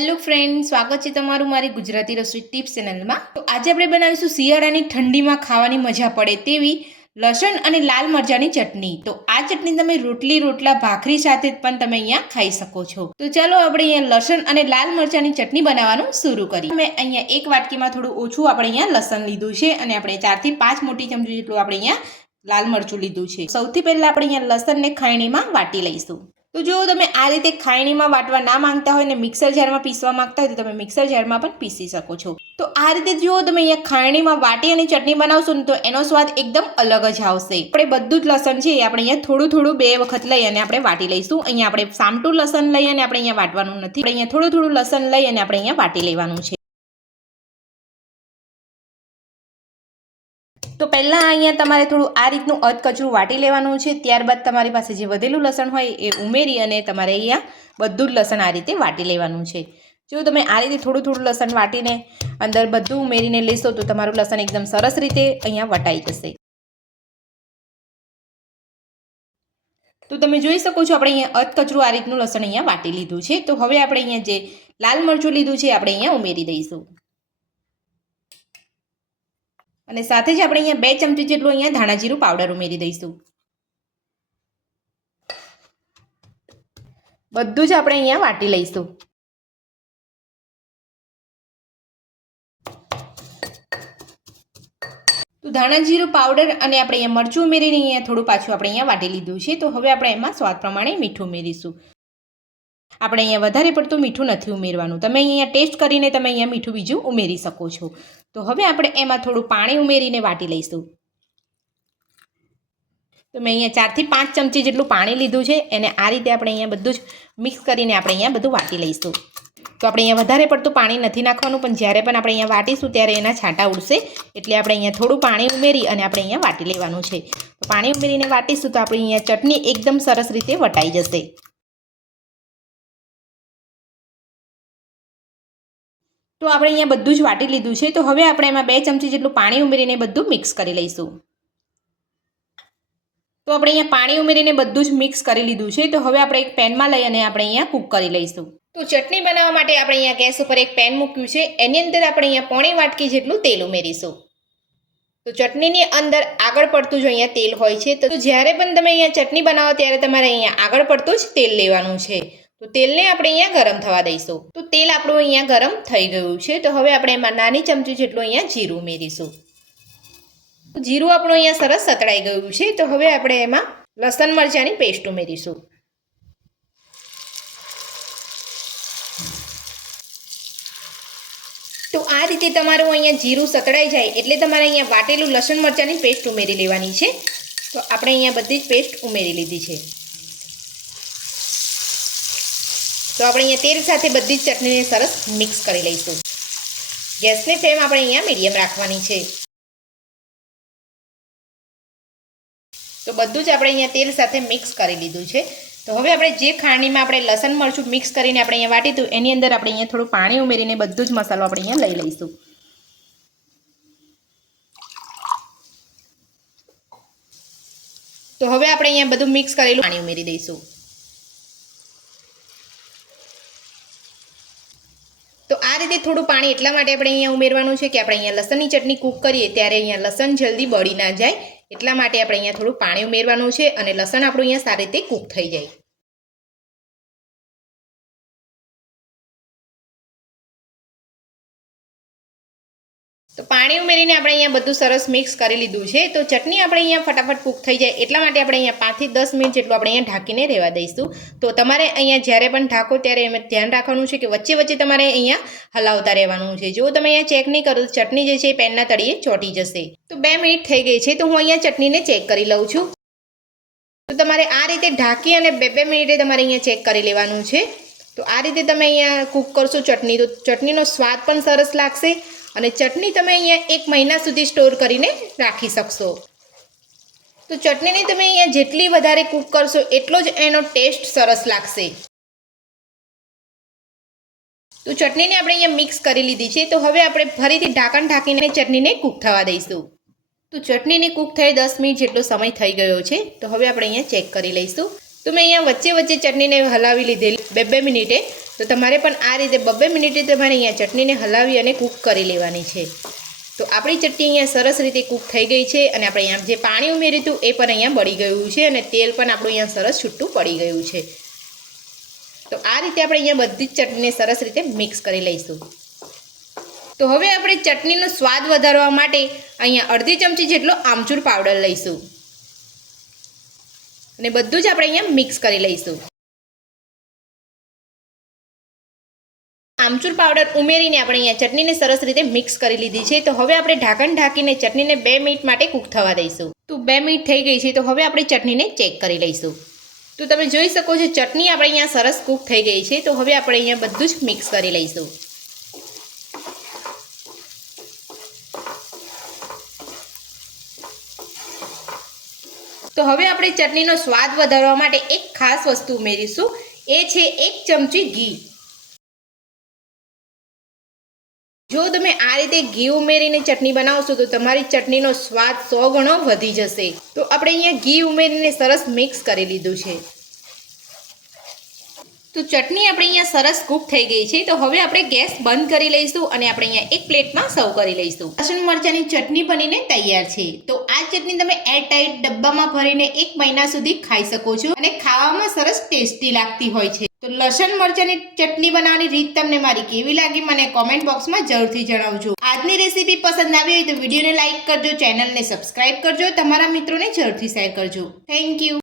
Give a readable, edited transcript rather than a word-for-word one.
Hello friend, स्वागत है तमारू मारी गुजराती रसोई टिप्स चैनल में। तो आज આપણે બનાવીશું શિયાળાની ઠંડીમાં ખાવાની મજા પડે તેવી લસણ અને લાલ મરચાની ચટણી। તો આ ચટણી તમે રોટલી રોટલા ભાખરી સાથે પણ તમે અહીંયા ખાઈ શકો છો। તો ચાલો આપણે અહીંયા લસણ અને લાલ મરચાની ચટણી બનાવવાનું શરૂ કરીએ। મેં અહીંયા એક વાટકીમાં થોડું ઓછું આપણે અહીંયા લસણ લીધું છે અને આપણે 4 થી 5 મોટી ચમચી જેટલું આપણે અહીંયા લાલ મરચું લીધું છે। સૌથી પહેલા આપણે અહીંયા લસણને ખાયણીમાં વાટી લઈશું। तो जो तमे आ रीते खायणी में वाटवा ना मांगता हो ने मिक्सर जार में पीसवा मांगता हो तो तमे मिक्सर जार में पण पीसी सको छो। तो आ रीते जो तमे अहींया खायणी में वाटी अने चटनी बनावशो ने तो एनो स्वाद एकदम अलग ज आवशे। आपणे बधुं ज लसण छे आपणे अहींया थोडुं थोडुं बे वखत लई अने आपणे वाटी लईशुं। अहींया आपणे सामटुं लसण लई अने आपणे अहींया वाटवानुं नथी। आपणे अहींया थोडुं थोडुं लसण लई अने आपणे अहींया वाटी लेवानुं छे। तो पहला अहींया तमारे थोड़ुं आ रीतनुं अधकचરું वाटी लेवानुं छे। त्यारबाद तमारी पासे जे वधेલું लसण होय ए उमेरी अने तमारे अहींया बधुं ज लसण आ रीते वाटी लेवानुं छे। जो तमे आ रीते थोड़ुं थोड़ुं लसण वाटीने अंदर बधुं उमेरीने लेशो तो तमारुं लसण एकदम सरस रीते अहींया वटाई जशे। तो तमे जोई शको छो आपणे अहींया अधकचરું आ रीतनुं लसण अहींया वाटी लीधुं छे। तो हवे आपणे अहींया जे लाल मरचुं लीधुं छे आपणे अहींया उमेरी दईशुं અને સાથે જ આપણે અહીંયા 2 ચમચી જેટલું અહીંયા ધાણા જીરું પાવડર ઉમેરી દઈશું। બધું જ આપણે અહીંયા વાટી લઈશું। તો ધાણા જીરું પાવડર અને આપણે અહીંયા મરચું ઉમેરીને અહીંયા થોડું પાછું આપણે અહીંયા વાટી લીધું છે। તો હવે આપણે એમાં સ્વાદ પ્રમાણે મીઠું ઉમેરીશું। આપણે અહીંયા વધારે પડતું મીઠું નથી ઉમેરવાનું, તમે અહીંયા ટેસ્ટ કરીને તમે અહીંયા મીઠું બીજું ઉમેરી શકો છો। તો હવે આપણે એમાં થોડું પાણી ઉમેરીને વાટી લઈશું। તો મેં અહીંયા 4 થી 5 ચમચી જેટલું પાણી લીધું છે એને આ રીતે આપણે અહીંયા બધું જ મિક્સ કરીને આપણે અહીંયા બધું વાટી લઈશું। તો આપણે અહીંયા વધારે પડતું પાણી નથી નાખવાનું, પણ જ્યારે પણ આપણે અહીંયા વાટીશું ત્યારે એના છાંટા ઉડશે, એટલે આપણે અહીંયા થોડું પાણી ઉમેરી અને આપણે અહીંયા વાટી લેવાનું છે। તો પાણી ઉમેરીને વાટીશું તો આપણી અહીંયા ચટણી એકદમ સરસ રીતે વટાઈ જશે। तो આપણે અહીંયા બધું જ વાટી લીધું છે। તો હવે આપણે એમાં 2 ચમચી જેટલું પાણી ઉમેરીને બધું મિક્સ કરી લઈશું। તો આપણે અહીંયા પાણી ઉમેરીને બધું જ મિક્સ કરી લીધું છે। તો હવે આપણે એક પેનમાં લઈ અને આપણે અહીંયા કૂક કરી લઈશું। તો ચટણી બનાવવા માટે આપણે અહીંયા ગેસ ઉપર એક પેન મૂક્યું છે, એની અંદર આપણે અહીંયા પોણી વાટકી જેટલું તેલ ઉમેરીશું। તો ચટણીની અંદર આગળ પડતું જ અહીંયા તેલ હોય છે, તો જ્યારે પણ તમે અહીંયા ચટણી બનાવો ત્યારે તમારે અહીંયા આગળ પડતું જ તેલ લેવાનું છે। तो तेल ने આપણે અહીંયા ગરમ થવા દઈશું। તો તેલ આપણું અહીંયા ગરમ થઈ ગયું છે। તો હવે આપણે એમાં નાની ચમચી જેટલું અહીંયા જીરું ઉમેરીશું। તો જીરું આપણું અહીંયા સરસ સતળાઈ ગયું છે। તો હવે આપણે એમાં લસણ મરચાની પેસ્ટ ઉમેરીશું। તો આ રીતે તમારું અહીંયા જીરું સતળાઈ જાય એટલે તમારે અહીંયા વાટેલું લસણ મરચાની પેસ્ટ ઉમેરી લેવાની છે। તો આપણે અહીંયા બધી જ પેસ્ટ ઉમેરી લીધી છે। तो આપણે અહીંયા તેલ સાથે બધી જ ચટણીને સરસ મિક્સ કરી લઈશું। ગેસની ફ્લેમ આપણે અહીંયા મીડિયમ રાખવાની છે। તો બધું જ આપણે અહીંયા તેલ સાથે મિક્સ કરી લીધું છે। તો હવે આપણે જે ખાંડણીમાં આપણે લસણ મરચું મિક્સ કરીને આપણે અહીંયા વાટીતું એની અંદર આપણે અહીંયા થોડું પાણી ઉમેરીને બધું જ મસાલો આપણે અહીંયા લઈ લઈશું। તો હવે આપણે અહીંયા બધું મિક્સ કરેલું પાણી ઉમેરી દઈશું। तो आ रीते थोड़ું पाणी એટલા માટે આપણે અહીંયા ઉમેરવાનું છે કે આપણે અહીંયા લસણની ચટણી કૂક કરીએ ત્યારે અહીંયા લસણ જલ્દી બળી ના જાય, એટલા માટે આપણે અહીંયા થોડું પાણી ઉમેરવાનું છે અને લસણ આપણું અહીંયા સારી રીતે કૂક થઈ જાય। तो पाणी उमेरीने આપણે અહીંયા બધું સરસ મિક્સ કરી લીધું છે। તો ચટણી આપણે અહીંયા ફટાફટ કૂક થઈ જાય એટલા માટે આપણે અહીંયા 5 થી 10 મિનિટ જેટલું આપણે અહીંયા ઢાંકીને રહેવા દઈશું। તો તમારે અહીંયા જ્યારે પણ ઢાંકો ત્યારે એમાં ધ્યાન રાખવાનું છે કે વચ્ચે વચ્ચે તમારે અહીંયા હલાવતા રહેવાનું છે। જો તમે અહીંયા ચેક નહીં કરો તો ચટણી જે છે પેનના તળિયે ચોંટી જશે। તો 2 મિનિટ થઈ ગઈ છે, તો હું અહીંયા ચટણીને ચેક કરી લઉં છું। તો તમારે આ રીતે ઢાંકી અને 2-2 મિનિટે તમારે અહીંયા ચેક કરી લેવાનું છે। તો આ રીતે તમે અહીંયા કૂક કરશો ચટણી તો ચટણીનો સ્વાદ પણ સરસ લાગશે અને ચટણી તમે અહીંયા 1 મહિના સુધી સ્ટોર કરીને રાખી શકશો। તો ચટણીને તમે અહીંયા જેટલી વધારે કૂક કરશો એટલો જ એનો ટેસ્ટ સરસ લાગશે। તો ચટણીને આપણે અહીંયા મિક્સ કરી લીધી છે। તો હવે આપણે ફરીથી ઢાંકણ ઢાંકીને ચટણીને કૂક થવા દઈશું। તો ચટણીને કૂક થઈ 10 મિનિટ જેટલો સમય થઈ ગયો છે। તો હવે આપણે અહીંયા ચેક કરી લઈશું। તો મેં અહીંયા વચ્ચે વચ્ચે ચટણીને હલાવી લીધેલી 2-2 મિનિટે તો તમારે પણ આ રીતે 2 મિનિટે તમારે અહીંયા ચટણીને હલાવી અને કૂક કરી લેવાની છે. તો આપણી ચટણી અહીંયા સરસ રીતે કૂક થઈ ગઈ છે અને આપણે અહીંયા જે પાણી ઉમેર્યું હતું એ પણ અહીંયા બળી ગયું છે અને તેલ પણ આપણું અહીંયા સરસ છૂટું પડી ગયું છે. તો આ રીતે આપણે અહીંયા બધી જ ચટણીને સરસ રીતે મિક્સ કરી લઈશું. તો હવે આપણે ચટણીનો સ્વાદ વધારવા માટે અહીંયા અડધી ચમચી જેટલો આમચૂર પાવડર લઈશું અને બધું જ આપણે અહીંયા મિક્સ કરી લઈશું. આમચૂર પાવડર ઉમેરીને આપણે અહીંયા ચટણીને સરસ રીતે મિક્સ કરી લીધી છે. તો હવે આપણે ઢાંકણ ઢાંકીને ચટણીને 2 મિનિટ માટે કૂક થવા દઈશું. તો 2 મિનિટ થઈ ગઈ છે. તો હવે આપણે ચટણીને ચેક કરી લઈશું. તો તમે જોઈ શકો છો ચટણી આપણે અહીંયા સરસ કૂક થઈ ગઈ છે. તો હવે આપણે અહીંયા બધું જ મિક્સ કરી લઈશું. તો હવે આપણે ચટણીનો સ્વાદ વધારવા માટે એક ખાસ વસ્તુ ઉમેરીશું. એ છે 1 ચમચી ઘી. જો તમે આ રીતે ઘી ઉમેરીને ચટણી બનાવશો તો તમારી ચટણીનો સ્વાદ 100 ગણો વધી જશે. તો આપણે અહીંયા ઘી ઉમેરીને સરસ મિક્સ કરી લીધું છે. તો ચટણી આપણે અહીંયા સરસ કૂક થઈ ગઈ છે. તો હવે આપણે ગેસ બંધ કરી લઈશું અને આપણે અહીંયા એક પ્લેટમાં સર્વ કરી લઈશું. લસણ મરચાંની ચટણી બનીને તૈયાર છે. તો આ ચટણી તમે એરટાઇટ ડબ્બામાં ભરીને 1 મહિના સુધી ખાઈ શકો છો અને ખાવામાં સરસ ટેસ્ટી લાગતી હોય છે. તો લસણ મરચાંની ચટણી બનાવવાની રીત તમને મારી કેવી લાગી મને કોમેન્ટ બોક્સમાં જરૂરથી જણાવજો. આજની રેસીપી પસંદ આવી હોય તો વિડીયોને લાઇક કરજો, ચેનલને સબસ્ક્રાઇબ કરજો, તમારા મિત્રોને જરૂરથી શેર કરજો. Thank you.